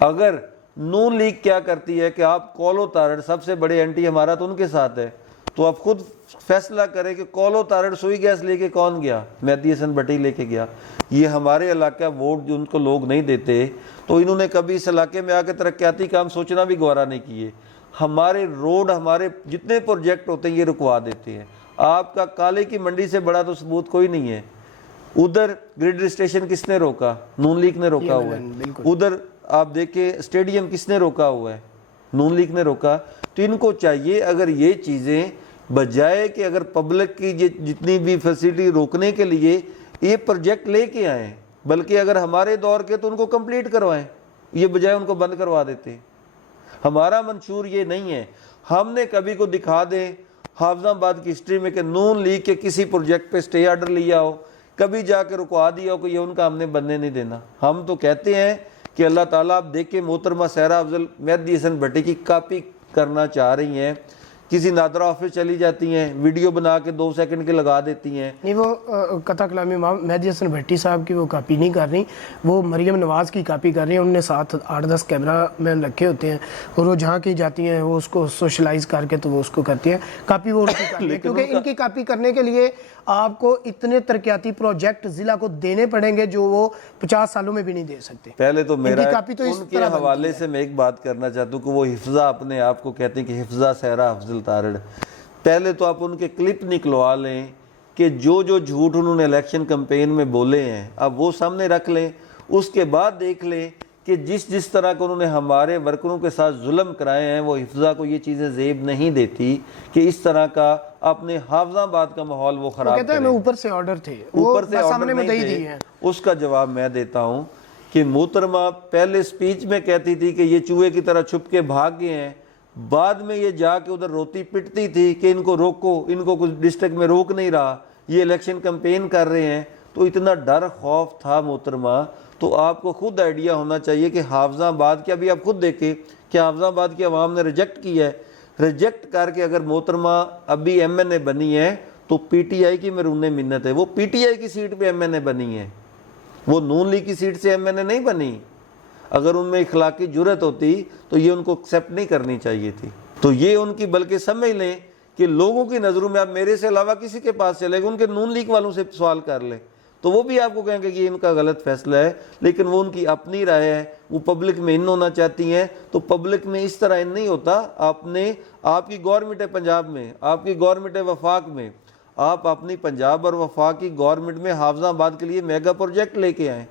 اگر نون لیگ کیا کرتی ہے کہ آپ کولو تارڑ سب سے بڑے اینٹی ہمارا تو ان کے ساتھ ہے, تو آپ خود فیصلہ کریں کہ کولو تارڑ سوئی گیس لے کے کون گیا؟ مہدی حسن بٹی لے کے گیا. یہ ہمارے علاقہ ووٹ جو ان کو لوگ نہیں دیتے, تو انہوں نے کبھی اس علاقے میں آ کے ترقیاتی کام سوچنا بھی گوارا نہیں کیے. ہمارے روڈ, ہمارے جتنے پروجیکٹ ہوتے ہیں یہ رکوا دیتے ہیں. آپ کا کالے کی منڈی سے بڑا تو ثبوت کوئی نہیں ہے. ادھر گریڈ اسٹیشن کس نے روکا؟ نون لیگ نے روکا ہوا ہے. ادھر آپ دیکھیں اسٹیڈیم کس نے روکا ہوا ہے؟ نون لیگ نے روکا. تو ان کو چاہیے اگر یہ چیزیں بجائے کہ اگر پبلک کی جتنی بھی فیسلٹی روکنے کے لیے یہ پروجیکٹ لے کے آئیں, بلکہ اگر ہمارے دور کے تو ان کو کمپلیٹ کروائیں, یہ بجائے ان کو بند کروا دیتے. ہمارا منشور یہ نہیں ہے. ہم نے کبھی کو دکھا دیں حافظ آباد کی ہسٹری میں کہ نون لیگ کے کسی پروجیکٹ پہ سٹے آرڈر لیا ہو, کبھی جا کے رکوا دیا ہو کہ یہ ان کا ہم نے بننے نہیں دینا. ہم تو کہتے ہیں کہ اللہ تعالیٰ آپ دیکھیں محترمہ سہرا افضل مہدی حسن بٹی کی کاپی کرنا چاہ رہی ہیں, کسی نادرہ آفس چلی جاتی ہیں, ویڈیو بنا کے 2 سیکنڈ کے لگا دیتی ہیں. نہیں, وہ قطع کلامی مہدی حسن بھٹی صاحب کی وہ کاپی نہیں کر رہی, وہ مریم نواز کی کاپی کر رہی ہیں. انہوں نے ساتھ 8-10 کیمرہ مین رکھے ہوتے ہیں اور وہ جہاں کی جاتی ہیں وہ اس کو سوشلائز کر کے تو وہ اس کو کرتی ہیں. کاپی وہ ان کی کرتی ہے کیونکہ ان کی کاپی کرنے کے لیے آپ کو اتنے ترقیاتی پروجیکٹ ضلع کو دینے پڑیں گے جو وہ 50 سالوں میں بھی نہیں دے سکتے. پہلے تو میرا ان کے حوالے سے میں ایک بات کرنا چاہتا ہوں کہ وہ حفظہ اپنے آپ کو کہتے ہیں کہ حفظہ سہرا افضل تارڑ. پہلے تو آپ ان کے کلپ نکلوا لیں کہ جو جھوٹ انہوں نے الیکشن کمپین میں بولے ہیں اب وہ سامنے رکھ لیں. اس کے بعد دیکھ لیں کہ جس طرح کو انہوں نے ہمارے ورکروں کے ساتھ ظلم کرائے ہیں, وہ حفظہ کو یہ چیزیں زیب نہیں دیتی کہ اس طرح کا اپنے حافظ آباد کا ماحول وہ خراب کریں. میں اوپر سے آرڈر تھے, اوپر سے آرڈر نہیں تھے. اس کا جواب میں دیتا ہوں کہ محترمہ پہلے سپیچ میں کہتی تھی کہ یہ چوہے کی طرح چھپ کے بھاگ گئے ہیں, بعد میں یہ جا کے ادھر روتی پٹتی تھی کہ ان کو روکو, ان کو کچھ ڈسٹرکٹ میں روک نہیں رہا, یہ الیکشن کمپین کر رہے ہیں. تو اتنا ڈر خوف تھا محترمہ. تو آپ کو خود آئیڈیا ہونا چاہیے کہ حافظ آباد کے ابھی آپ خود دیکھیں کہ حافظ آباد کی عوام نے ریجیکٹ کیا ہے. ریجیکٹ کر کے اگر محترمہ ابھی ایم این اے بنی ہے تو پی ٹی آئی کی مرہون منت ہے. وہ پی ٹی آئی کی سیٹ پہ ایم این اے بنی ہے, وہ نون لیگ کی سیٹ سے ایم این اے نہیں بنی. اگر ان میں اخلاقی جرت ہوتی تو یہ ان کو ایکسیپٹ نہیں کرنی چاہیے تھی. تو یہ ان کی, بلکہ سمجھ لیں کہ لوگوں کی نظروں میں آپ میرے سے علاوہ کسی کے پاس چلے گئے, ان کے نون لیگ والوں سے سوال کر لیں تو وہ بھی آپ کو کہیں گے کہ یہ ان کا غلط فیصلہ ہے. لیکن وہ ان کی اپنی رائے ہے, وہ پبلک میں ان ہونا چاہتی ہیں. تو پبلک میں اس طرح ان نہیں ہوتا. آپ کی گورنمنٹ ہے پنجاب میں, آپ کی گورنمنٹ ہے وفاق میں, آپ اپنی پنجاب اور وفاق کی گورنمنٹ میں حافظ آباد کے لیے میگا پروجیکٹ لے کے آئیں.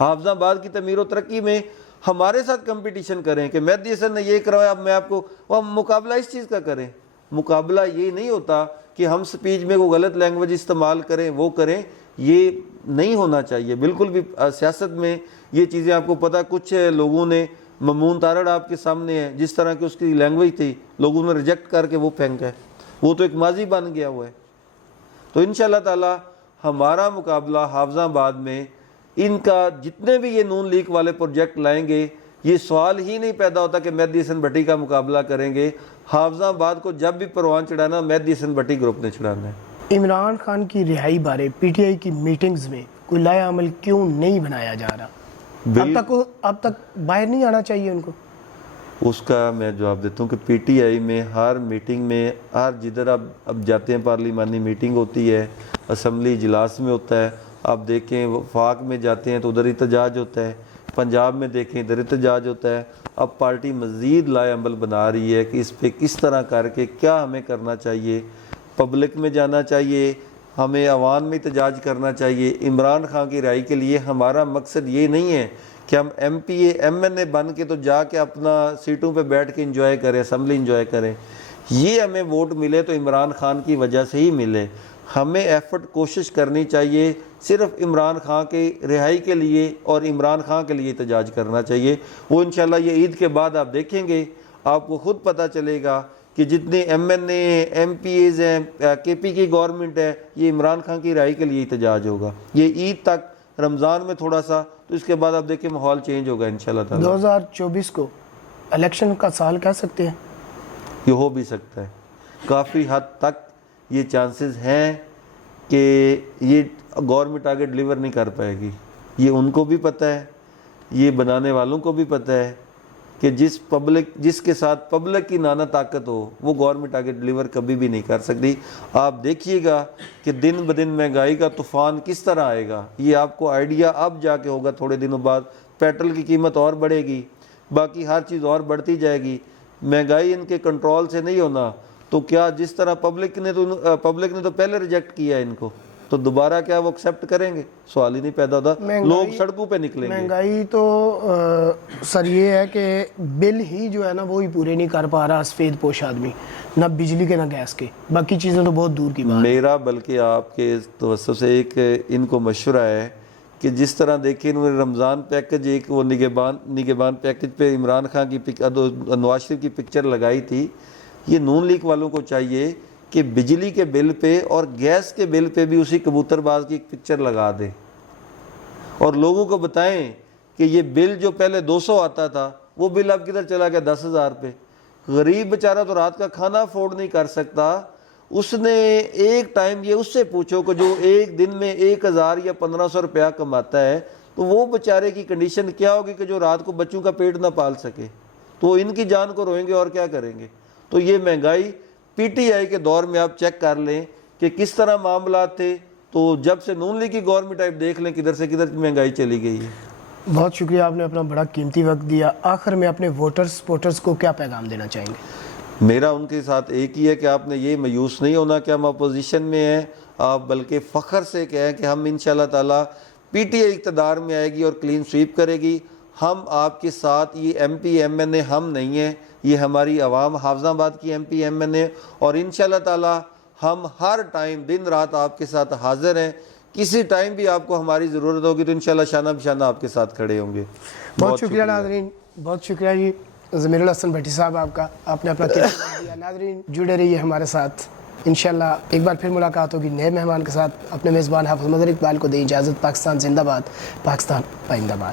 حافظ آباد کی تعمیر و ترقی میں ہمارے ساتھ کمپٹیشن کریں کہ مہدی حسن نے یہ کروایا, اب میں آپ کو, ہم مقابلہ اس چیز کا کریں. مقابلہ یہ نہیں ہوتا کہ ہم سپیچ میں وہ غلط لینگویج استعمال کریں, وہ کریں. یہ نہیں ہونا چاہیے بالکل بھی. سیاست میں یہ چیزیں آپ کو پتہ, کچھ لوگوں نے, ممنون تارڑ آپ کے سامنے ہے, جس طرح کی اس کی لینگویج تھی لوگوں نے ریجیکٹ کر کے وہ پھینکا ہے, وہ تو ایک ماضی بن گیا ہوا ہے. تو انشاءاللہ تعالی ہمارا مقابلہ حافظ آباد میں ان کا جتنے بھی یہ نون لیگ والے پروجیکٹ لائیں گے, یہ سوال ہی نہیں پیدا ہوتا کہ مہدی حسن بٹی کا مقابلہ کریں گے. حافظ آباد کو جب بھی پروان چڑھانا مہدی حسن بٹی گروپ نے چڑھانا ہے. عمران خان کی رہائی بارے پی ٹی آئی کی میٹنگز میں کوئی لایا عمل کیوں نہیں بنایا جا رہا؟ اب تک باہر نہیں آنا چاہیے ان کو. اس کا میں جواب دیتا ہوں کہ پی ٹی آئی میں ہر میٹنگ میں, ہر جدھر اب جاتے ہیں پارلیمانی میٹنگ ہوتی ہے, اسمبلی اجلاس میں ہوتا ہے, آپ دیکھیں وفاق میں جاتے ہیں تو ادھر احتجاج ہوتا ہے، پنجاب میں دیکھیں ادھر احتجاج ہوتا ہے۔ اب پارٹی مزید لائے عمل بنا رہی ہے کہ اس پہ کس طرح کر کے کیا ہمیں کرنا چاہیے، پبلک میں جانا چاہیے، ہمیں عوام میں احتجاج کرنا چاہیے۔ عمران خان کی رہائی کے لیے ہمارا مقصد یہ نہیں ہے کہ ہم M P A M N A بن کے تو جا کے اپنا سیٹوں پہ بیٹھ کے انجوائے کریں، اسمبلی انجوائے کریں۔ یہ ہمیں ووٹ ملے تو عمران خان کی وجہ سے ہی ملے۔ ہمیں ایفرٹ کوشش کرنی چاہیے صرف عمران خان کی رہائی کے لیے اور عمران خان کے لیے احتجاج کرنا چاہیے۔ وہ انشاءاللہ یہ عید کے بعد آپ دیکھیں گے، آپ کو خود پتہ چلے گا کہ جتنے ایم این اے ہیں، ایم پی ایز ہیں، کے پی کی گورنمنٹ ہے، یہ عمران خان کی رہائی کے لیے احتجاج ہوگا۔ یہ عید تک، رمضان میں تھوڑا سا، تو اس کے بعد آپ دیکھیں ماحول چینج ہوگا انشاءاللہ تعالی۔ 2024 کو الیکشن کا سال کہہ سکتے ہیں؟ یہ ہو بھی سکتا ہے، کافی حد تک یہ چانسز ہیں کہ یہ گورنمنٹ آگے ڈلیور نہیں کر پائے گی۔ یہ ان کو بھی پتہ ہے، یہ بنانے والوں کو بھی پتہ ہے کہ جس کے ساتھ پبلک کی نانا طاقت ہو وہ گورنمنٹ آگے ڈلیور کبھی بھی نہیں کر سکتی۔ آپ دیکھیے گا کہ دن بدن مہنگائی کا طوفان کس طرح آئے گا، یہ آپ کو آئیڈیا اب جا کے ہوگا۔ تھوڑے دنوں بعد پیٹرول کی قیمت اور بڑھے گی، باقی ہر چیز اور بڑھتی جائے گی۔ مہنگائی ان کے کنٹرول سے نہیں ہونا تو کیا جس طرح پبلک نے تو پہلے ریجیکٹ کیا ہے ان کو، تو دوبارہ کیا وہ ایکسیپٹ کریں گے؟ سوال ہی نہیں پیدا ہوتا۔ لوگ سڑکوں پہ نکلیں گے۔ مہنگائی تو سر یہ ہے کہ بل ہی جو ہے نا وہی پورے نہیں کر پا رہا سفید پوش آدمی، نہ بجلی کے نہ گیس کے، باقی چیزیں تو بہت دور کی بات۔ میرا بلکہ آپ کے توسط سے ایک ان کو مشورہ ہے کہ جس طرح دیکھیں انہوں نے رمضان پیکج، ایک وہ نگہبان پیکج پہ عمران خان کی نواز شریف کی پکچر لگائی تھی، یہ نون لیگ والوں کو چاہیے کہ بجلی کے بل پہ اور گیس کے بل پہ بھی اسی کبوتر باز کی ایک پکچر لگا دیں اور لوگوں کو بتائیں کہ یہ بل جو پہلے 200 آتا تھا وہ بل اب کدھر چلا گیا 10,000 پہ۔ غریب بیچارہ تو رات کا کھانا افورڈ نہیں کر سکتا، اس نے ایک ٹائم، یہ اس سے پوچھو کہ جو ایک دن میں 1,000 یا 1,500 روپیہ کماتا ہے تو وہ بیچارے کی کنڈیشن کیا ہوگی کہ جو رات کو بچوں کا پیٹ نہ پال سکے، تو ان کی جان کو روئیں گے اور کیا کریں گے۔ تو یہ مہنگائی پی ٹی آئی کے دور میں آپ چیک کر لیں کہ کس طرح معاملات تھے، تو جب سے نون لیگ کی گورنمنٹ آپ دیکھ لیں کدھر سے کدھر مہنگائی چلی گئی ہے۔ بہت شکریہ، آپ نے اپنا بڑا قیمتی وقت دیا۔ آخر میں اپنے ووٹرز کو کیا پیغام دینا چاہیں گے؟ میرا ان کے ساتھ ایک ہی ہے کہ آپ نے یہ مایوس نہیں ہونا کہ ہم اپوزیشن میں ہیں، آپ بلکہ فخر سے کہیں کہ ہم انشاءاللہ تعالی پی ٹی آئی اقتدار میں آئے گی اور کلین سویپ کرے گی، ہم آپ کے ساتھ۔ یہ ایم پی ایم این اے ہم نہیں ہیں، یہ ہماری عوام حافظ آباد کی ایم پی ایم این اے، اور انشاءاللہ تعالی ہم ہر ٹائم دن رات آپ کے ساتھ حاضر ہیں۔ کسی ٹائم بھی آپ کو ہماری ضرورت ہوگی تو انشاءاللہ شانہ بشانہ آپ کے ساتھ کھڑے ہوں گے۔ بہت شکریہ ناظرین، بہت شکریہ جی ضمیر الحسن بھٹی صاحب آپ کا، آپ نے اپنا قیمتی وقت دیا۔ ناظرین جڑے رہیے ہمارے ساتھ، انشاءاللہ ایک بار پھر ملاقات ہوگی نئے مہمان کے ساتھ۔ اپنے میزبان حافظ مظہر اقبال کو دیں اجازت۔ پاکستان زندہ باد، پاکستان پائندہ باد۔